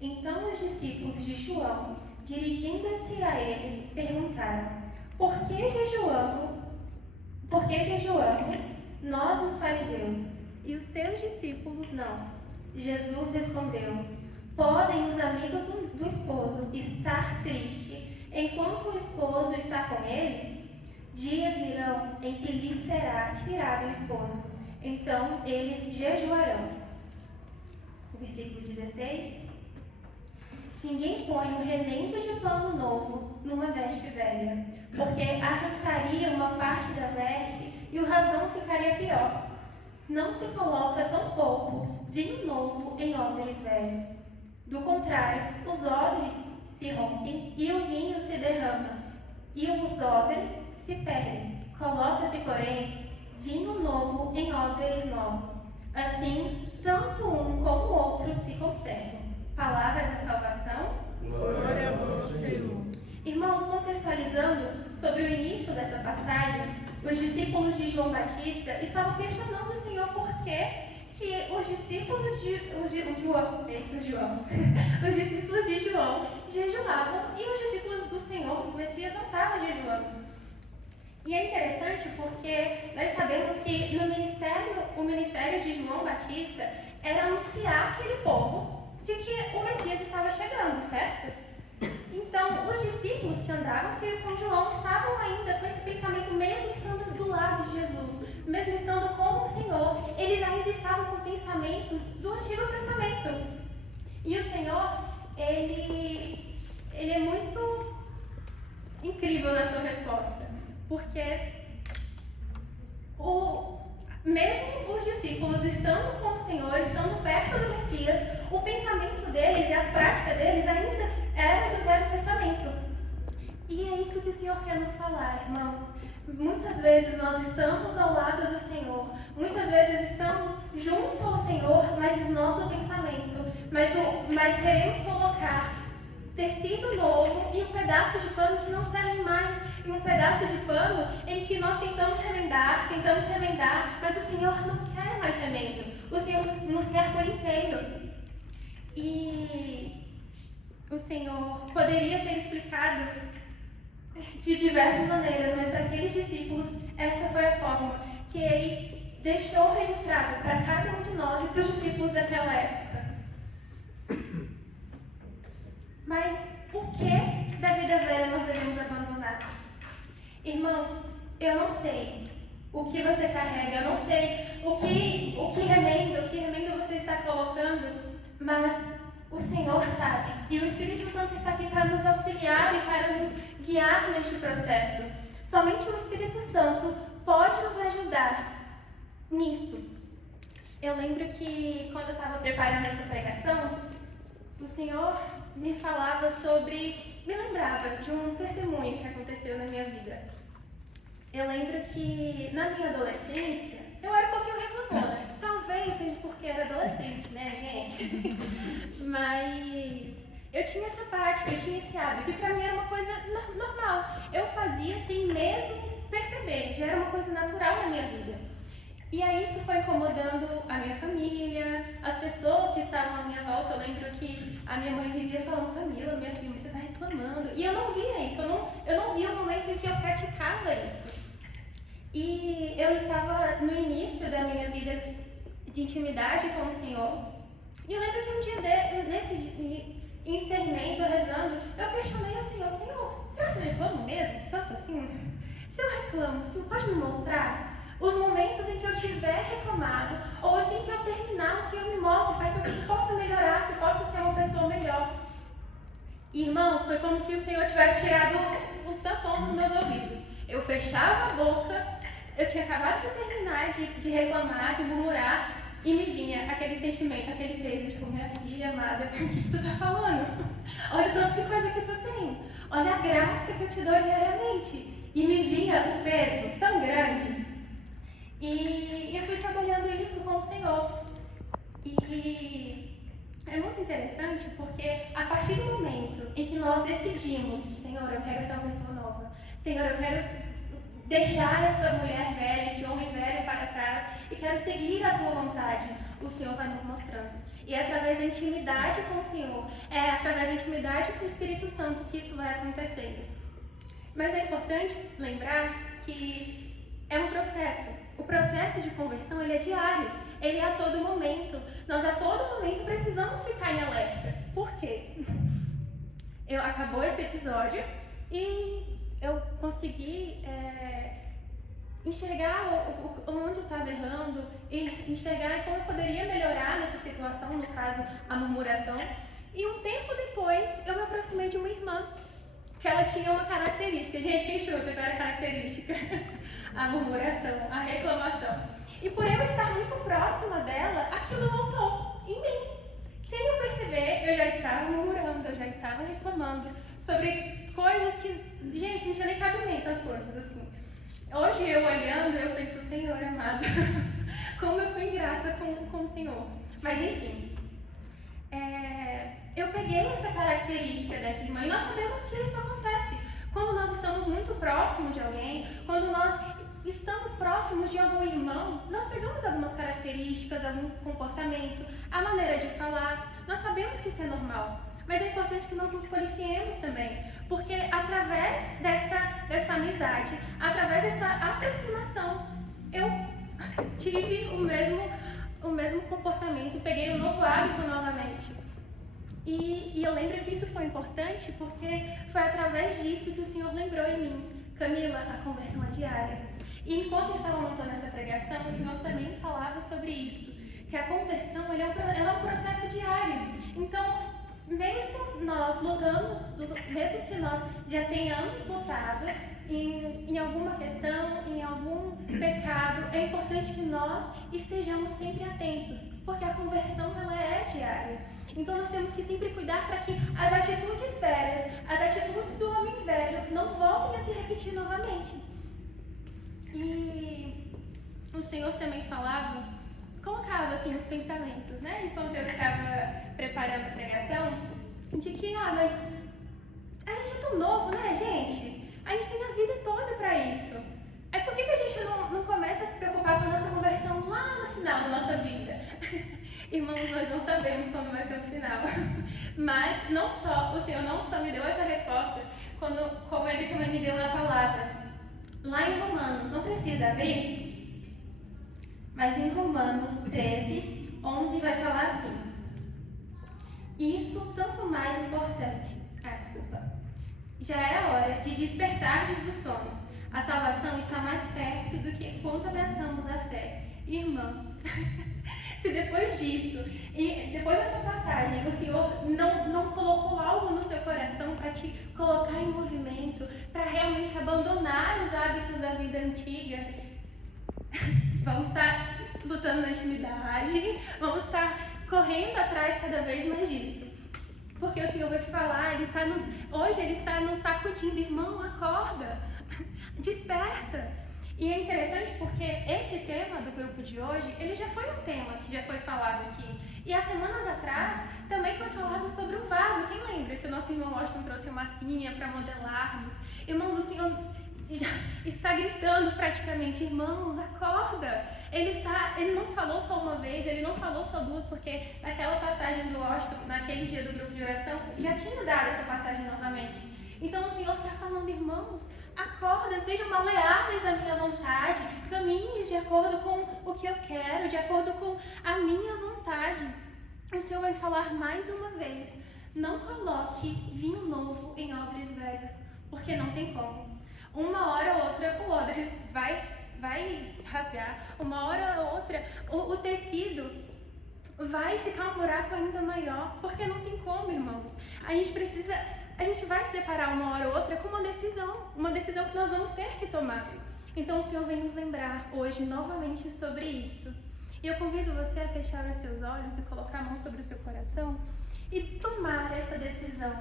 Então os discípulos de João, dirigindo-se a ele, perguntaram: Por que jejuamos nós os fariseus, e os teus discípulos não? Jesus respondeu: Podem os amigos do esposo estar tristes enquanto o esposo está com eles? Dias virão em que lhes será tirado o esposo, então eles jejuarão. O versículo 16: Ninguém põe um remendo de pano novo numa veste velha, porque arrancaria uma parte da veste e o rasgão ficaria pior. Não se coloca tampouco vinho novo em odres velhos. Do contrário, os odres se rompem e o vinho se derrama, e os odres se perdem. Coloca-se, porém, vinho novo em odres novos. Assim, tanto um como o outro se conservam. Palavra da salvação. Glória a vós, Senhor. Irmãos, contextualizando sobre o início dessa passagem, os discípulos de João Batista estavam questionando o Senhor por que os discípulos de João jejuavam e os discípulos do Senhor, do Messias, não estavam jejuando. E é interessante porque nós sabemos que o ministério de João Batista era anunciar aquele povo de que o Messias estava chegando, certo? Então, os discípulos que andavam com João estavam ainda com esse pensamento, mesmo estando do lado de Jesus, mesmo estando com o Senhor, eles ainda estavam com pensamentos do Antigo Testamento. E o Senhor, ele é muito incrível na sua resposta, porque mesmo os discípulos estando com o Senhor, estando perto do Messias, o pensamento deles e as práticas deles ainda era do Velho Testamento. E é isso que o Senhor quer nos falar, irmãos. Muitas vezes nós estamos ao lado do Senhor, muitas vezes estamos junto ao Senhor, mas o nosso pensamento, mas queremos colocar tecido novo e um pedaço de pano que não serve mais, e um pedaço de pano em que nós tentamos remendar, mas o Senhor não quer mais remendo, o Senhor nos quer por inteiro. E o Senhor poderia ter explicado de diversas maneiras, mas para aqueles discípulos, essa foi a forma que Ele deixou registrado para cada um de nós e para os discípulos daquela época. Mas o que da vida velha nós devemos abandonar? Irmãos, eu não sei o que você carrega, eu não sei o que remendo você está colocando, mas o Senhor sabe. E o Espírito Santo está aqui para nos auxiliar e para nos guiar neste processo. Somente o Espírito Santo pode nos ajudar nisso. Eu lembro que quando eu estava preparando essa pregação, o Senhor me lembrava de um testemunho que aconteceu na minha vida. Eu lembro que na minha adolescência, eu era um pouquinho reclamona. Talvez seja porque era adolescente, né, gente? Mas eu tinha essa prática, eu tinha esse hábito, que pra mim era uma coisa normal. Eu fazia assim mesmo perceber, já era uma coisa natural na minha vida. E aí isso foi incomodando a minha família, as pessoas que estavam à minha volta. Eu lembro que a minha mãe vivia falando: Camila, minha filha, você está reclamando. E eu não via isso, eu não via o momento em que eu praticava isso. E eu estava no início da minha vida de intimidade com o Senhor. E eu lembro que um dia nesse discernimento, rezando, eu questionei ao Senhor: Senhor, será que eu reclamo mesmo? Tanto assim? Se eu reclamo, o Senhor pode me mostrar os momentos em que eu tiver reclamado, ou assim que eu terminar, o Senhor me mostre para que eu possa melhorar, que eu possa ser uma pessoa melhor. Irmãos, foi como se o Senhor tivesse tirado os tampões dos meus ouvidos. Eu fechava a boca, eu tinha acabado de terminar de reclamar, de murmurar, e me vinha aquele sentimento, aquele peso, tipo: minha filha amada, o que tu tá falando? Olha o tanto de coisa que tu tem, olha a graça que eu te dou diariamente. E me vinha um peso tão grande. E eu fui trabalhando isso com o Senhor. E é muito interessante porque a partir do momento em que nós decidimos: Senhor, eu quero ser uma pessoa nova, Senhor, eu quero deixar essa mulher velha, esse homem velho para trás e quero seguir a tua vontade, o Senhor vai nos mostrando. E é através da intimidade com o Senhor, é através da intimidade com o Espírito Santo que isso vai acontecendo. Mas é importante lembrar que é um processo. O processo de conversão, ele é diário, ele é a todo momento. Nós a todo momento precisamos ficar em alerta. Por quê? Acabou esse episódio e eu consegui enxergar onde eu estava errando e enxergar como eu poderia melhorar nessa situação, no caso, a murmuração. E um tempo depois, eu me aproximei de uma irmã, que ela tinha uma característica. Gente, quem chuta qual era a característica? A murmuração, a reclamação. E por eu estar muito próxima dela, aquilo voltou em mim. Sem eu perceber, eu já estava murmurando, eu já estava reclamando sobre coisas que, gente, não tinha nem cabimento as coisas, assim. Hoje, eu olhando, eu penso, Senhor amado, como eu fui ingrata com o Senhor. Mas, enfim, eu peguei essa característica dessa irmã e nós sabemos que isso acontece. Quando nós estamos muito próximos de alguém, quando nós estamos próximos de algum irmão, nós pegamos algumas características, algum comportamento, a maneira de falar. Nós sabemos que isso é normal, mas é importante que nós nos policiemos também, porque através dessa amizade, através dessa aproximação, eu tive o mesmo comportamento, peguei um novo hábito novamente. E eu lembro que isso foi importante porque foi através disso que o Senhor lembrou em mim, Camila, a conversão é diária. E enquanto eu estava montando essa pregação, o Senhor também falava sobre isso, que a conversão ela é um processo diário. Então, mesmo nós lutamos, mesmo que nós já tenhamos lutado em alguma questão, em algum pecado, é importante que nós estejamos sempre atentos, porque a conversão ela é diária. Então nós temos que sempre cuidar para que as atitudes velhas, as atitudes do homem velho não voltem a se repetir novamente. E o Senhor também colocava assim os pensamentos, né? Enquanto eu estava preparando a pregação, de que, mas a gente é tão novo, né, gente? A gente tem a vida toda para isso. Aí por que a gente não começa a se preocupar com a nossa conversão lá no final da nossa vida? Irmãos, nós não sabemos quando vai ser o final. Mas o Senhor não só me deu essa resposta, como Ele também me deu na palavra. Lá em Romanos, não precisa abrir, mas em Romanos 13, 11 vai falar assim. Isso tanto mais importante. Já é hora de despertardes do sono. A salvação está mais perto do que quando abraçamos a fé. Irmãos, se depois disso, e depois dessa passagem, o Senhor não colocou algo no seu coração para te colocar em movimento, para realmente abandonar os hábitos da vida antiga, vamos estar lutando na intimidade, vamos estar correndo atrás cada vez mais disso. Porque o Senhor vai falar, hoje Ele está nos sacudindo, irmão, acorda, desperta. E é interessante porque esse tema do grupo de hoje, ele já foi um tema que já foi falado aqui. E há semanas atrás também foi falado sobre o vaso. Quem lembra que o nosso irmão Washington trouxe uma massinha para modelarmos? Irmãos, o Senhor já está gritando praticamente, irmãos, acorda. Ele não falou só uma vez, ele não falou só duas, porque naquela passagem do Washington, naquele dia do grupo de oração, já tinha dado essa passagem novamente. Então o Senhor está falando, irmãos, acorda, sejam maleáveis à minha vontade, caminhes de acordo com o que eu quero, de acordo com a minha vontade. O Senhor vai falar mais uma vez, não coloque vinho novo em odres velhos, porque não tem como. Uma hora ou outra o odre vai rasgar, uma hora ou outra o tecido vai ficar um buraco ainda maior, porque não tem como, irmãos. A gente vai se deparar uma hora ou outra com uma decisão que nós vamos ter que tomar. Então o Senhor vem nos lembrar hoje novamente sobre isso. E eu convido você a fechar os seus olhos e colocar a mão sobre o seu coração e tomar essa decisão